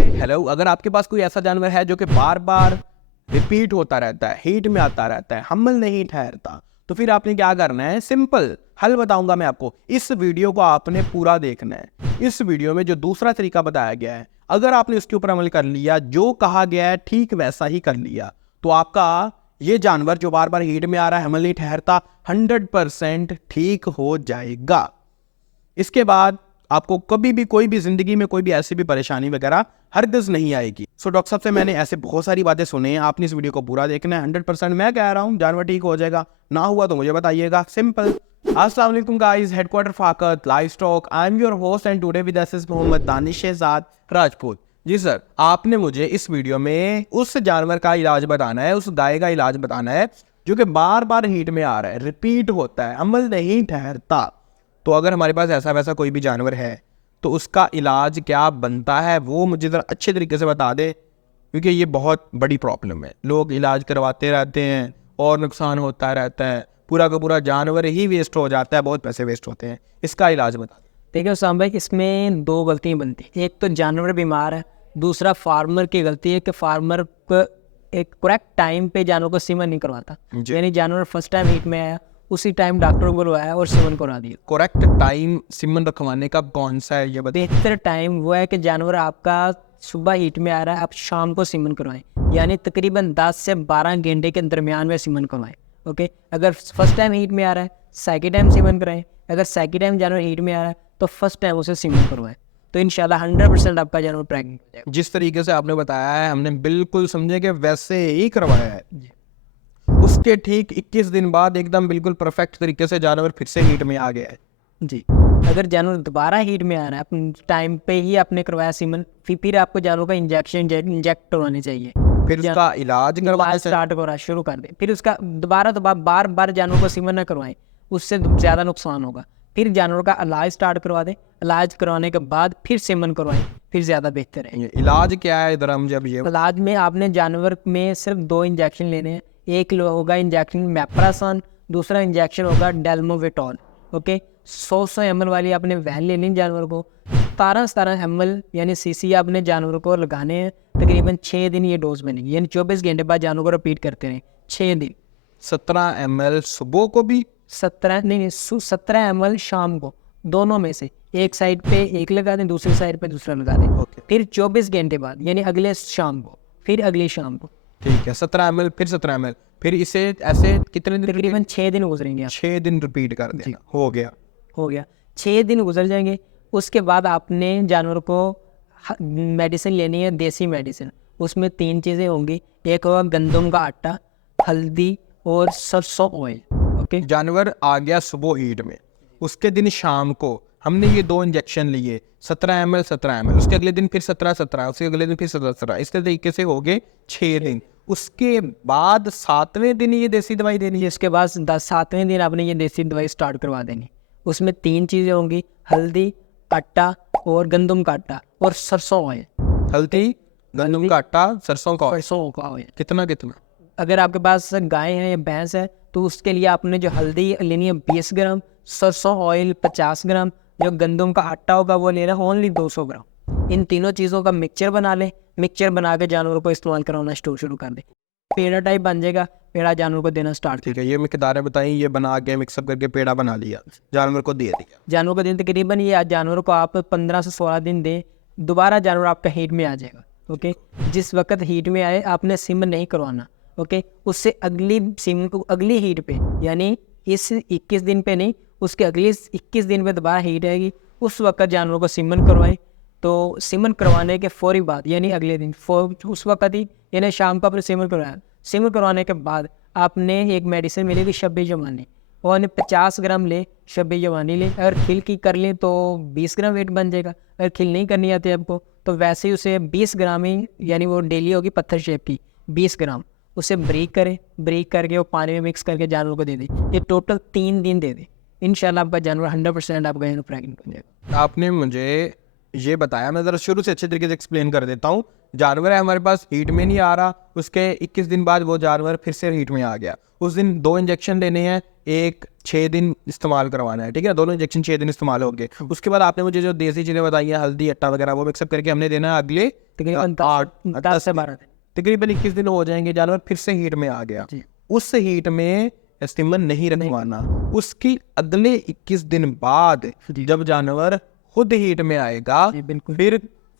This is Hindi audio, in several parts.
हेलो, अगर आपके पास कोई ऐसा जानवर है जो कि बार बार रिपीट होता रहता है, हीट में आता रहता है, हम्बल नहीं ठहरता, तो फिर आपने क्या करना है? सिंपल हल बताऊंगा मैं आपको। इस वीडियो को आपने पूरा देखना है। इस वीडियो में जो दूसरा तरीका बताया गया है, अगर आपने उसके ऊपर अमल कर लिया, जो कहा गया है ठीक वैसा ही कर लिया, तो आपका ये जानवर जो बार बार हीट में आ रहा है, हम्बल नहीं ठहरता, 100% ठीक हो जाएगा। इसके बाद आपको कभी भी कोई भी जिंदगी में कोई भी ऐसी भी परेशानी वगैरह हरगिज नहीं आएगी। सो डॉक्टर साहब से मैंने ऐसे बहुत सारी बातें सुनी हैं, आपने इस वीडियो को पूरा देखना है। 100% मैं कह रहा हूँ जानवर ठीक हो जाएगा, ना हुआ तो मुझे बताइएगा। सिंपल। अस्सलाम वालेकुम गाइस, हेडक्वार्टर फाकत livestock, I am your host and today with us is Mohammad Danish Shahzad Rajput. जी सर, आपने मुझे इस वीडियो में उस जानवर का इलाज बताना है, उस गाय का इलाज बताना है जो कि बार बार हीट में आ रहा है, रिपीट होता है, अमल नहीं ठहरता। तो अगर हमारे पास ऐसा वैसा कोई भी जानवर है तो उसका इलाज क्या बनता है वो मुझे ज़रा अच्छे तरीके से बता दे, क्योंकि ये बहुत बड़ी प्रॉब्लम है। लोग इलाज करवाते रहते हैं और नुकसान होता रहता है, पूरा का पूरा जानवर ही वेस्ट हो जाता है, बहुत पैसे वेस्ट होते हैं। इसका इलाज बता दे। देखिए उसाम भाई, इसमें दो गलतियाँ बनती हैं। एक तो जानवर बीमार है, दूसरा फार्मर की गलती है कि फार्मर को एक करेक्ट टाइम पे जानवर को सीमन नहीं करवाता। जी। यानी जानवर फर्स्ट टाइम हीट में आया, उसी टाइम डॉक्टर को बुलवाया और सीमन करवा दिया। करेक्ट टाइम सीमन रखवाने का कौन सा है ये बता। बेहतर टाइम वो है कि जानवर आपका सुबह हीट में आ रहा है, आप शाम को सीमन करवाएं, यानी तकरीबन 10 से 12 घंटे के दरमियान में सीमन करवाएं। ओके, अगर फर्स्ट टाइम हीट में आ रहा है सेकेंड टाइम सीमन कराएं, अगर सेकेंड टाइम जानवर हीट में आ रहा है तो फर्स्ट टाइम उसे सीमन करवाएं, तो इंशाल्लाह 100% आपका जानवर प्रेग्नेंट हो जाएगा। जिस तरीके से आपने बताया है हमने बिल्कुल समझे कि वैसे ही करवाया है। उसके ठीक 21 दिन बाद एकदम बिल्कुल परफेक्ट तरीके से जानवर फिर से हीट में आ गया है। जी, अगर जानवर दोबारा हीट में आ रहा है, अपने टाइम पे ही आपने करवाया सीमन, फिर आपको जानवर का इंजेक्ट करवाने चाहिए, फिर उसका इलाज करवाना स्टार्ट करना शुरू कर दें। फिर उसका दोबारा बार बार जानवर को सीमन ना करवाएं, उससे ज़्यादा नुकसान होगा। फिर जानवर का इलाज स्टार्ट करवा दें, इलाज करवाने के बाद फिर सीमन करवाएं, फिर ज़्यादा बेहतर है। इलाज क्या है इधर हम जब ये इलाज में आपने जानवर में सिर्फ 2 इंजेक्शन लेने हैं। एक होगा इंजेक्शन मेप्रासन, दूसरा इंजेक्शन होगा डेल्मोविटॉल। ओके, 100 ml वाली आपने वैन लेनी जानवर को। 17 ml यानी सीसी आपने जानवर को लगाने हैं। तकरीबन 6 दिन ये डोज बनेगी, यानी 24 घंटे बाद जानवर को रिपीट करते रहें 6 दिन। 17 ml सुबह को भी, 17 ml शाम को, दोनों में से एक साइड पे एक लगा दें, दूसरी साइड पे दूसरा लगा दें। फिर 24 घंटे बाद यानी अगले शाम को, फिर अगली शाम को। ठीक है, 17 ml फिर 17 ml, फिर इसे ऐसे कितने दिन? तकरीबन 6 दिन गुजरेंगे। 6 दिन रिपीट कर देना। हो गया 6 दिन गुजर जाएंगे। उसके बाद आपने जानवर को मेडिसिन लेनी है, देसी मेडिसिन। उसमें 3 चीज़ें होंगी, एक होगा गंदम का आटा, हल्दी और सरसों ऑयल। ओके, जानवर आ गया सुबह हीट में, उसके दिन शाम को हमने ये 2 इंजेक्शन लिए, 17 ml 17 ml, उसके अगले दिन फिर 17, उसके अगले दिन फिर 17, इस तरीके से हो गए 6 दिन। उसके बाद 7वें दिन ये देसी दवाई देनी है। इसके बाद 7वें दिन आपने ये देसी दवाई स्टार्ट करवा देनी। उसमें 3 चीज़ें होंगी, हल्दी, आटा और गंदम का आटा और सरसों ऑयल। हल्दी, गंदम का आटा, सरसों का ऑयल। कितना कितना? अगर आपके पास गाय है या भैंस है तो उसके लिए आपने जो हल्दी लेनी है 20 ग्राम, सरसों ऑयल 50 ग्राम, जो गंदम का आटा होगा वो लेना है ओनली 200 ग्राम। इन तीनों चीज़ों का मिक्सचर बना लें। मिक्सचर बना के जानवर को इस्तेमाल कराना शुरू कर दें। पेड़ा टाइप बन जाएगा, पेड़ा जानवर को देना स्टार्ट। ठीक है, ये मिकदारें बताई, ये बना के मिक्सअप करके पेड़ा बना लिया, जानवर को दे दिया। जानवर को दिन तकरीबन ये जानवर को आप 15 से 16 दिन दें, दोबारा जानवर आपका हीट में आ जाएगा। ओके, जिस वक्त हीट में आए आपने सीमन नहीं करवाना। ओके, उससे अगली सीमन को अगली हीट पे, यानी इस 21 दिन पे नहीं, उसके अगले 21 दिन पे दोबारा हीट आएगी, उस वक्त जानवर को सीमन करवाएं। तो सीमन करवाने के फौरी बाद यानी अगले दिन उस वक्त ही, यानी शाम को आपने सीमन करवाया। सीमन करवाने के बाद आपने एक मेडिसिन मिलेगी शब्बी जवानी, और 50 ग्राम ले शब्बी जवानी ले। अगर खिल की कर लें तो 20 ग्राम वेट बन जाएगा। अगर खिल नहीं करनी आती आपको तो वैसे ही उसे 20 ग्राम ही, यानी वो डेली होगी पत्थर शेप की 20 ग्राम, उसे ब्रेक करें। ब्रेक करके वो पानी में मिक्स करके जानवर को दे दें। ये टोटल 3 दिन दे दें, इंशाल्लाह आपका जानवर 100% आपका जानवर प्रेग्नेंट हो जाएगा। आपने मुझे ये बताया, मैं ज़रा शुरू से अच्छे तरीके से एक्सप्लेन कर देता हूँ। जानवर है हमारे पास, हीट में नहीं आ रहा, उसके 21 दिन बाद वो जानवर फिर से हीट में आ गया। उस दिन 2 इंजेक्शन लेने हैं, एक 6 दिन इस्तेमाल करवाना है, ठीक है। दोनों इंजेक्शन 6 दिन इस्तेमाल होंगे। उसके बाद आपने मुझे जो देसी चीज़ें बताई हैं, हल्दी अट्टा वगैरह, वो मिक्सअप करके हमने देना है अगले तकरीबन 10 से 12 दिन। तकरीबन 21 दिन हो जाएंगे, जानवर फिर से हीट में आ गया। उस हीट में सिमन नहीं रखवाना। उसकी अगले 21 दिन बाद जब जानवर खुद हीट में आएगा, बिल्कुल,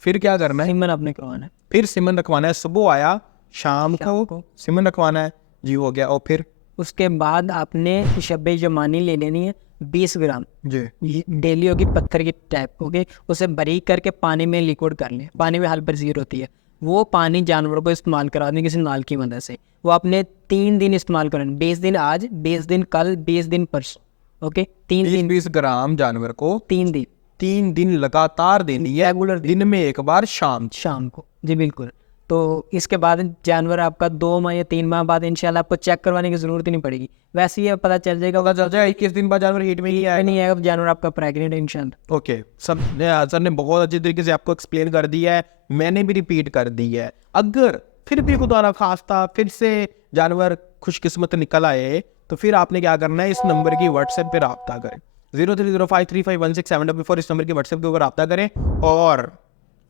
फिर क्या करना है, सिमन आपने करवाना है। फिर सिमन रखवाना है। सुबह आया, शाम को सिमन रखवाना है जी, हो गया। और फिर उसके बाद आपने शब्बे जमानी ले लेनी है 20 ग्राम जी, डेली होगी, पत्थर की टाइप, ओके। उसे बारीक करके पानी में लिक्विड कर लें। पानी में हल्की ज़ीर होती है, वो पानी जानवरों को इस्तेमाल करा दें किसी नाल की मदद से। वो आपने 3 दिन इस्तेमाल करें, 20 दिन आज, 20 दिन कल, 20 दिन परसों, ओके। 20 ग्राम जानवर को 3 दिन लगातार देनी है, रेगुलर दिन में एक बार शाम को। जी बिल्कुल। तो इसके बाद जानवर आपका 2 माह या 3 माह बाद इंशाल्लाह आपको चेक करवाने की ज़रूरत ही नहीं पड़ेगी। वैसे ही पता चल जाएगा 21 दिन बाद जानवर हीट में ही आएगा। नहीं आएगा, जानवर आपका प्रेग्नेंट है इंशाल्लाह। ओके, सर ने बहुत अच्छी तरीके से आपको एक्सप्लेन कर दिया है, मैंने भी रिपीट कर दी है। अगर फिर भी खुदा ना खास्ता फिर से जानवर खुशकिस्मत निकल आए, तो फिर आपने क्या करना है, इस नंबर की व्हाट्सएप पे रब्ता करें, 0305351674। इस नंबर की व्हाट्सएप के ऊपर रब्ता करें, और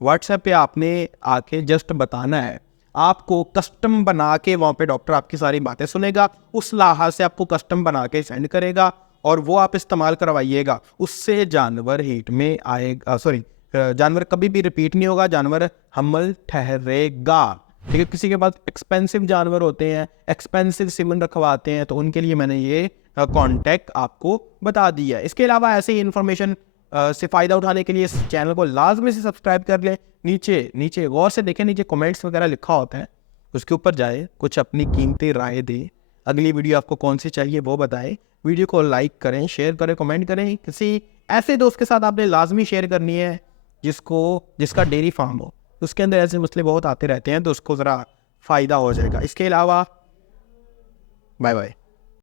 व्हाट्सएप पे आपने आके जस्ट बताना है, आपको कस्टम बना के वहाँ पे डॉक्टर आपकी सारी बातें सुनेगा, उस लिहाज से आपको कस्टम बना के सेंड करेगा, और वो आप इस्तेमाल करवाइएगा। उससे जानवर हीट में आएगा, जानवर कभी भी रिपीट नहीं होगा, जानवर हमल ठहरेगा, ठीक है। किसी के पास एक्सपेंसिव जानवर होते हैं, एक्सपेंसिव सिमन रखवाते हैं, तो उनके लिए मैंने ये कॉन्टैक्ट आपको बता दिया है। इसके अलावा ऐसे ही इन्फॉर्मेशन से फ़ायदा उठाने के लिए इस चैनल को लाजमी से सब्सक्राइब कर लें। नीचे गौर से देखें, नीचे कमेंट्स वगैरह लिखा होता है, उसके ऊपर जाए, कुछ अपनी कीमती राय दें, अगली वीडियो आपको कौन सी चाहिए वो बताएं। वीडियो को लाइक करें, शेयर करें, कमेंट करें। किसी ऐसे दोस्त के साथ आपने लाजमी शेयर करनी है जिसका डेयरी फार्म हो, उसके अंदर ऐसे मसले बहुत आते रहते हैं, तो उसको ज़रा फ़ायदा हो जाएगा। इसके अलावा बाय बाय।